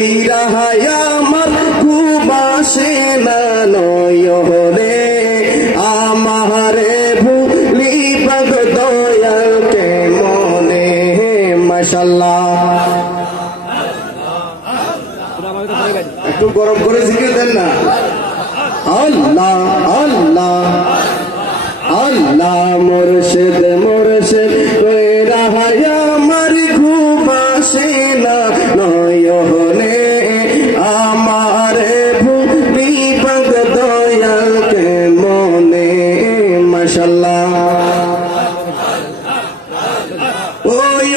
পইরা আমার ঘুমাসে না নয়নে আমারে ভুলিবা গো দয়াল কেমনে মাশাআল্লাহ একটু গরম করে জিকির দেন না আল্লাহ আল্লাহ আল্লাহ মুর্শিদ মুর্শিদ কইরা আমার ঘুমাসে না নয়নে আমারে ভুলিবা গো দয়াল কেমনে মাশাআল্লাহ ওই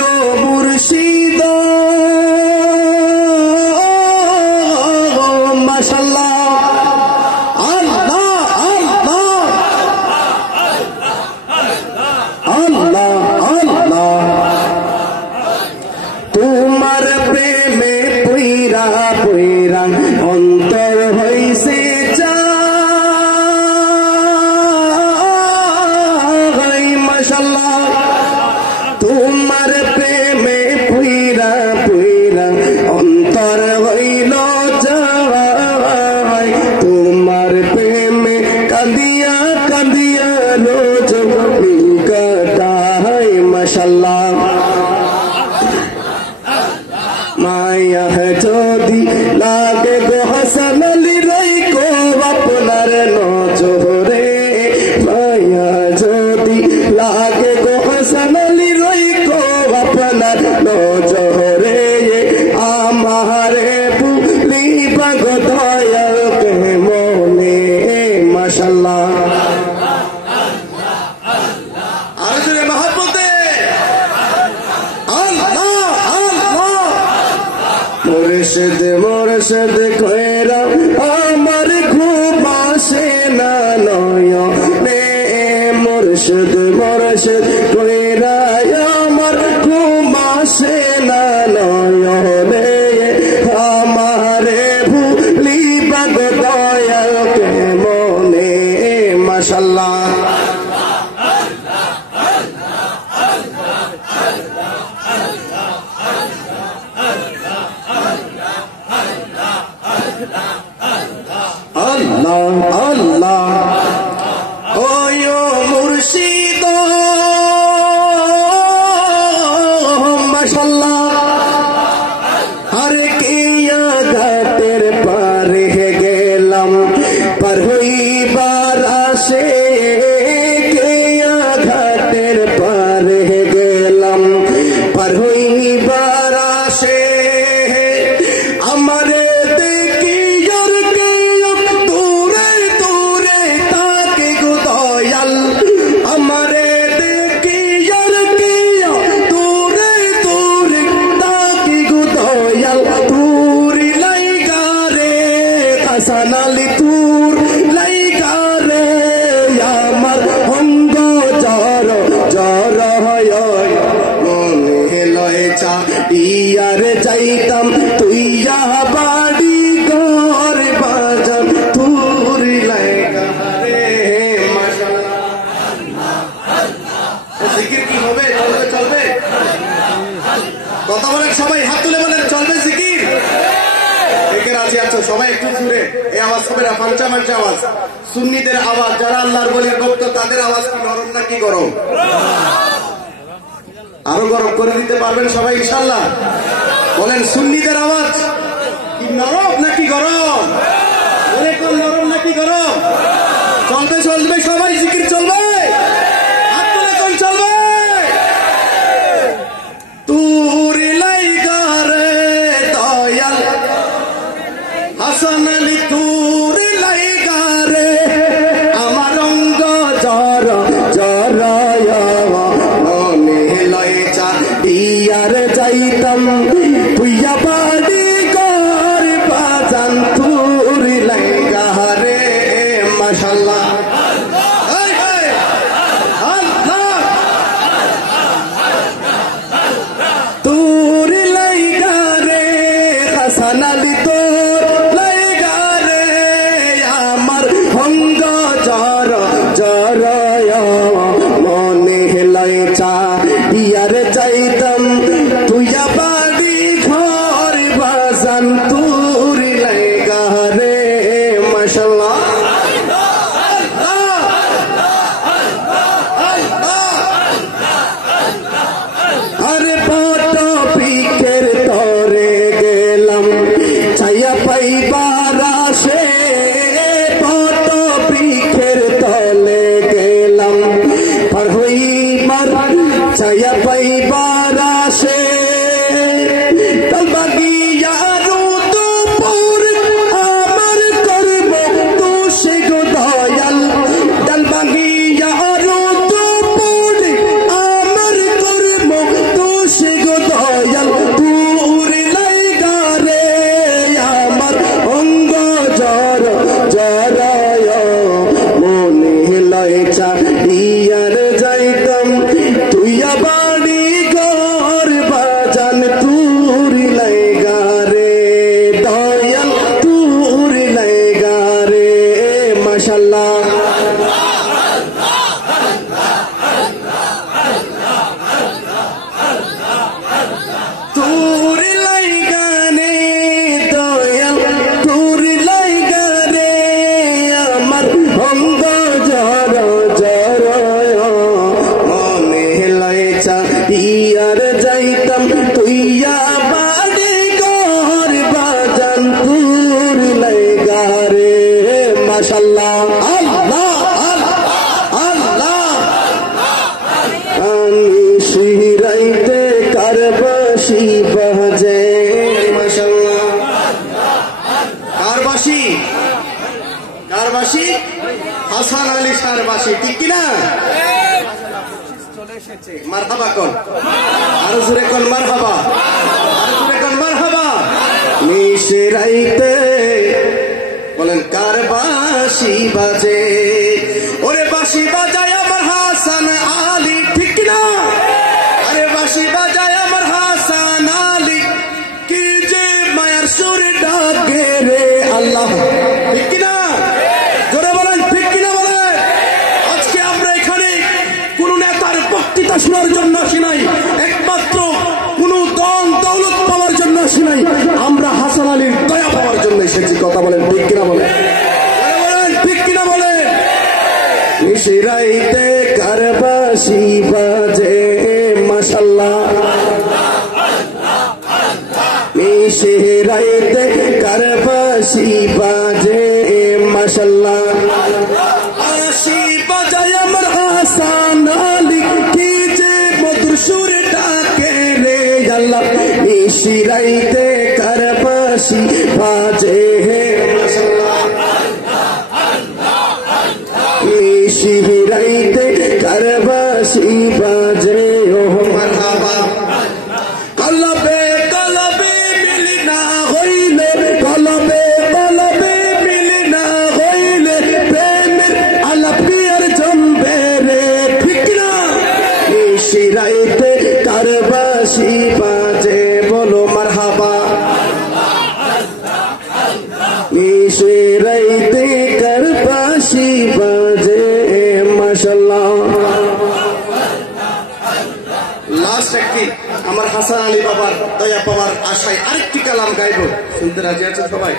মুর্শিদ মাশাআল্লাহ তোমার প্রেমে পইরা পইরা অন্তর হইছে চাই মাশাআল্লাহ তোমার প্রেমে পইরা পইরা অন্তর হইল চাই তোমার প্রেমে কাঁদিয়া কাঁদিয়া রোজ কাটাই মাশাআল্লাহ মায়া যদি লাগে গো হাসান আলী রাইকো আপনার নজরে মায়া যদি লাগে গো হাসান আলী রাইকো আপনার নজরে আমারে ভুলিবা গো দয়াল কেমনে মাশাআল্লাহ আর জোরে মহব্বতে মুর্শিদ মুর্শিদ কইরা আমার ঘুমাসে না নয়নে মুর্শিদ মুর্শিদ কইরা আমার ঘুমাসে না নয়নে আমারে ভুলিবা গো দয়াল কেমনে মাশাআল্লাহ আল্লাহ আল্লাহ ওই মুর্শিদ মাশাআল্লাহ আরে কিয়া ঘাটের পারে গেলাম পার হইবার আসে কিয়া ঘাটের পারে গেলাম পার হইবার আসে আমারে হাসানালি তুর লাইগা রে আমার অঙ্গ জর জর হয় মনে লয় চা ইয়ার যাইতাম তুইয়া বাড়ি ঘর বাজার তুর লাইগা রে মাশাআল্লাহ জিকির কি হবে চলবে চলবে কথা বলেন সবাই হাত তুলে বলেন চলবে জিকির সবাই একটু জুড়ে এই আওয়াজ হবে না পাঞ্চা পাঞ্চা আওয়াজ সুন্নিদের আওয়াজ যারা আল্লাহর ওলির ভক্ত তাদের আওয়াজ কি নরম নাকি গরম আরো গরম করে দিতে পারবেন সবাই ইনশাআল্লাহ বলেন সুন্নিদের আওয়াজ কি নরম নাকি গরম বলে কোন নরম নাকি গরম চলবে চলবে সবাই জিকির চলবে হাত তুলে কোন চলবে তুরি লাইগা রে দয়াল হাসান আলী তুর লাইগা রে আমার অঙ্গ জর জর মনে লয় চা ইয়ার যাইতাম তুইয়া বাড়ি ঘর বাজান তুর লাইগা রে মাশাআল্লাহ তুর লাইগা রে হাসান আলী ইয়ার যাইতাম তুইয়া বাড়ি ঘর বাজান মাশাআল্লাহ আল্লাহ আল্লাহ আমি শিরাইতে কারবাসি বাজে মাশাআল্লাহ কারবাসি কারবাসি হাসান আলী সারবাসি ঠিক কি না মারহাবা কোন আর জোরে কোন মারহাবা আর জোরে কোন মারহাবা মিশরাইতে বলেন কারবাসি বাজে ওরে বাঁশি বাজায় আমার হাসান আলী ঠিক না আরে বাঁশি বাজায় আমার হাসান আলী কি যে মায়ার সুর ডাকে রে আল্লাহ ঠিক না জোরে বলেন ঠিক কিনা বলেন আজকে আমরা এখানে কোন নেতার বক্তৃতা শোনার জন্য আসি নাই একমাত্র কোন দন দৌলত পাওয়ার জন্য আসি নাই আমরা হাসান আলীর দয়া পাওয়ার জন্য এসেছি কথা বলেন ঠিক কিনা বলেন ঠিক কিনা বলেন মিশরাইতে কারবাসি বাজে মাশাআল্লাহ মিশরাইতে কারবাসি বাজে মাশাআল্লাহ আশি বাজায় আমার হাসান আলী কি যে মধুর সুর ডাকে রে আল্লাহ মিশরাইতে কারবাসি বাজে মাশাআল্লাহ মিশরাইতে কারবাসি বাজে ও মারহাবা কলবে কলবে মিল না হইলে কলবে কলবে মিল না হইলে প্রেমের আলাপ আর জমবে রে ঠিক না মিশরাইতে কারবাসি বাজে বলো মারহাবা মিশরাইতে কারবাসি বাজে মাশাআল্লাহ লাস্ট একদিন আমার হাসান আলী বাবার দয়া পাওয়ার আশায় আরেকটি কালাম গাইব শুনতে রাজি আছেন সবাই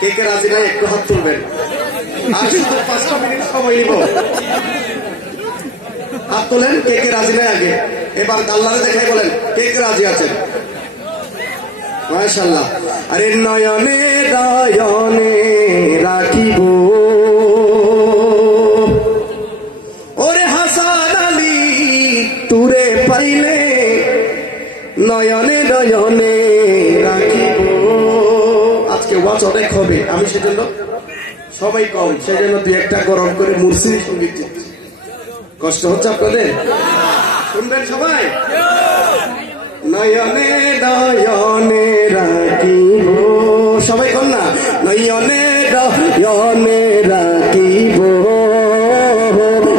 কে কে রাজি নাই একটু হাত তুলবেন আর শুধু 5 মিনিট সময় নিব হাত তোলেন কে কে রাজি নাই আগে এবার আল্লাহরে দেখাই বলেন কে কে রাজি আছেন মাশাআল্লাহ আরে নয়নে নয়নে রাখিব ওরে হাসান আলী তুরে পাইলে নয়নে নয়নে রাখিব আজকে ওয়াজ অনেক হবে আমি সেজন্য সবাই কম সেজন্য দুই একটা গরম করে মুর্শিদি সঙ্গীত দিচ্ছি কষ্ট হচ্ছে আপনাদের শুনবেন সবাই নয়নে নয়নে রাখিব সবাই কর না নয়নে নয়নে রাখিব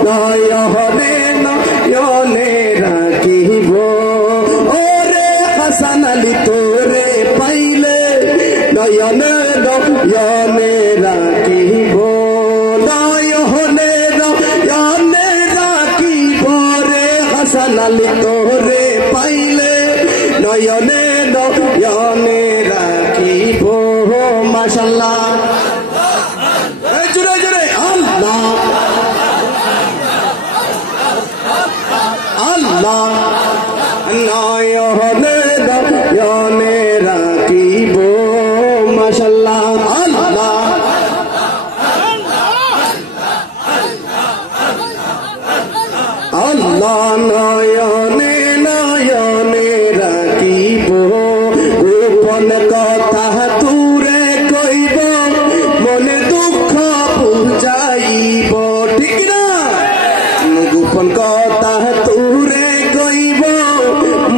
নয়নে নয়নে রাখিব ওরে হাসান আলী তোরে পাইলে নয়নে নয়নে রাখিব নয়নে নয়নে রাখিব রে হাসান আলী তোরে পাইলে নয়নে নয়নে রাখিব মাশাআল্লাহ জোরে জোরে আল্লাহ আল্লাহ নয়নে নয়নে রাখিব মাশাআল্লাহ আল্লাহ আল্লাহ নয়নে নয়নে রাখিব গোপন কথা তুরে কইব মনে দুঃখ বুঝাইব ঠিক না গোপন কথা তুরে কইব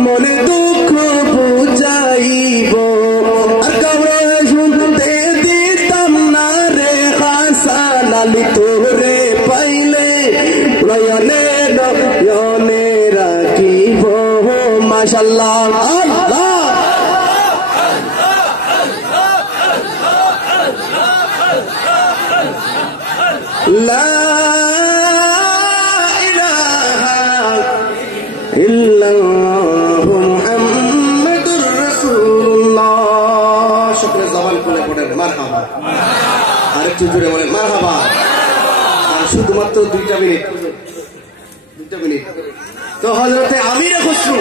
মনে দুঃখ বুঝাইব আর কাউরে শুনতে দিতাম না রে হাসান আলী তোরে পাইলে নয়নে নয়নে রাখিব মাশাআল্লাহ আল্লাহ লা ইলাহা ইল্লাল্লাহু মুহাম্মাদুর রাসূলুল্লাহ সকলে জবান খুলে পড়েন মারহাবা আরেকটু জোরে বলেন মারহাবা আর শুধুমাত্র 2 মিনিট তো হযরতে আমির খুসরু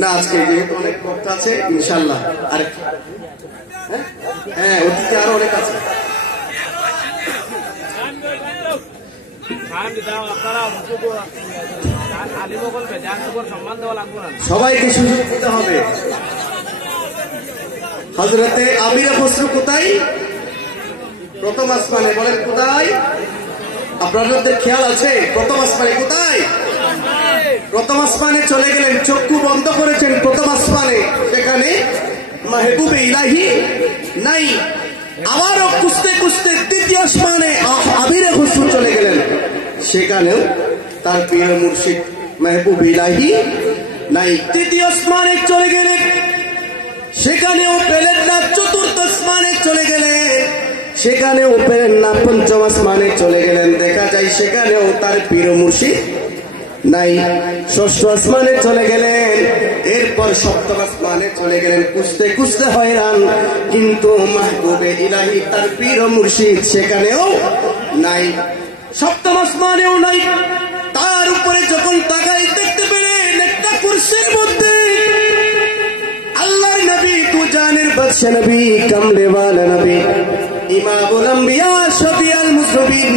না আজকে যেহেতু অনেক বক্তা আছে ইনশাল্লাহ আরেক হ্যাঁ অতিথি আরো অনেক আছে। সবাইকে সুযোগ দিতে হবে। হযরতে আমিরে খসরু কোথায়? প্রথম আসমানে। বলেন কোথায়? আপনাদের খেয়াল আছে প্রথম আসমানে কোথায়? প্রথম আসমানে চলে গেলেন, চক্ষু বন্ধ করেছেন প্রথম আসমানে, সেখানে মাহবুবে ইলাহি নাই। আবারও খুঁজতে খুঁজতে দ্বিতীয় আসমানে আমিরে খসরু চলে গেলেন, সেখানেও তার প্রিয় মুর্শিদ মাহবুব ইলাহি নাই। তৃতীয় আসমানে চলে গেলেন, সেখানেও পেলেন না। চতুর্থ আসমানে চলে গেলেন, সেখানেও পেলেন না। পঞ্চম আসমানে চলে গেলেন, দেখা যায় সেখানেও তার প্রিয় মুর্শিদ নাই। ষষ্ঠ আসমানে চলে গেলেন, এরপর সপ্তম আসমানে চলে গেলেন, খুঁজতে খুঁজতে হয়রান, কিন্তু মাহবুবে ইলাহি তার প্রিয় মুর্শিদ সেখানেও নাই। সপ্তম আসমানেও নাই। তার উপরে যখন তাকাই দেখতে পেলেন একটা কুরসির মধ্যে আল্লাহর নবী, তু জানের বাদশা নবী, কামলে ওয়ালা নবী, ইমামুল আম্বিয়া, শফিউল মুজরিমিন,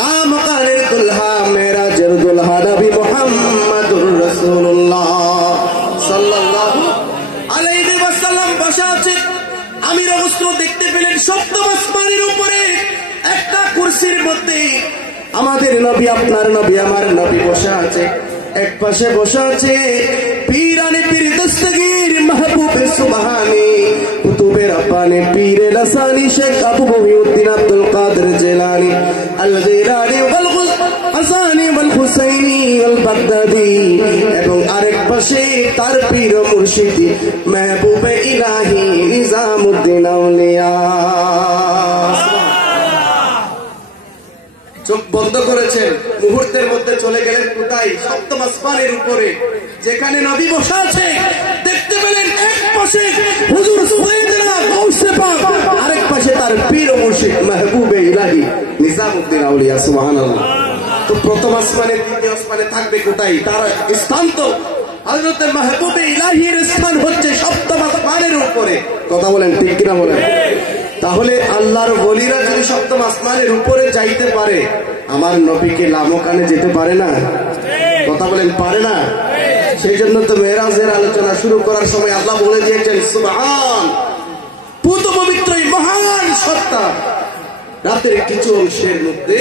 লা মাকানের দুলহা, মেরাজের দুলহা নবী মুহাম্মাদুর রাসূলুল্লাহ সাল্লাল্লাহু আলাইহি ওয়াসাল্লাম বসা আছে। আমির অবস্থা দেখতে পেলেন সপ্তম আসমানের উপরে একটা কুরসির মধ্যে আমাদের নবী, আপনার নবী, আমার নবী বসা আছে। এক পাশে বসা আছে পীরানে পীর দস্তগীর মাহবুবে সুবহানী, কুতুবে রব্বানি পীরে লাসানি শেখ আবু মহিউদ্দিন আব্দুল কাদের জিলানী, আল গিলানী ওয়াল হাসানী ওয়াল হুসাইনী ওয়াল বাগদাদি, এবং আরেক পাশে তার পীর মুর্শিদ মাহবুবে ইলাহি নিজামউদ্দিন আউলিয়া। চোখ বন্ধ করেছেন, মুহূর্তের মধ্যে চলে গেলেন কোথায়? সপ্তম আসমানের উপরে, যেখানে নবী বসা আছে। দেখতে পেলেন এক পাশে হুজুর সাইয়েদনা গাউসে পাক, আরেক পাশে তার পীর ও মুর্শিদ মাহবুবে ইলাহি নিজামউদ্দিন আউলিয়া। সুবহানাল্লাহ। তো প্রথম আসমানে দ্বিতীয় আসমানে থাকবে কোথায়? তার স্থান তো হযরত মাহবুবে ইলাহির স্থান হচ্ছে সপ্তম আসমানের উপরে। কথা বলেন ঠিক কিনা বলেন? তাহলে আল্লাহর ওলিরা যদি সপ্তম আসমানের উপরে যাইতে পারে, আমার নবীকে লামকানে যেতে পারে না? কথা বলেন পারে না? সেই জন্য তো মেরাজের আলোচনা শুরু করার সময় আল্লাহ বলে দিয়েছেন সুবহান, পুত পবিত্র মহান সত্তা রাতের কিছু অংশের মধ্যে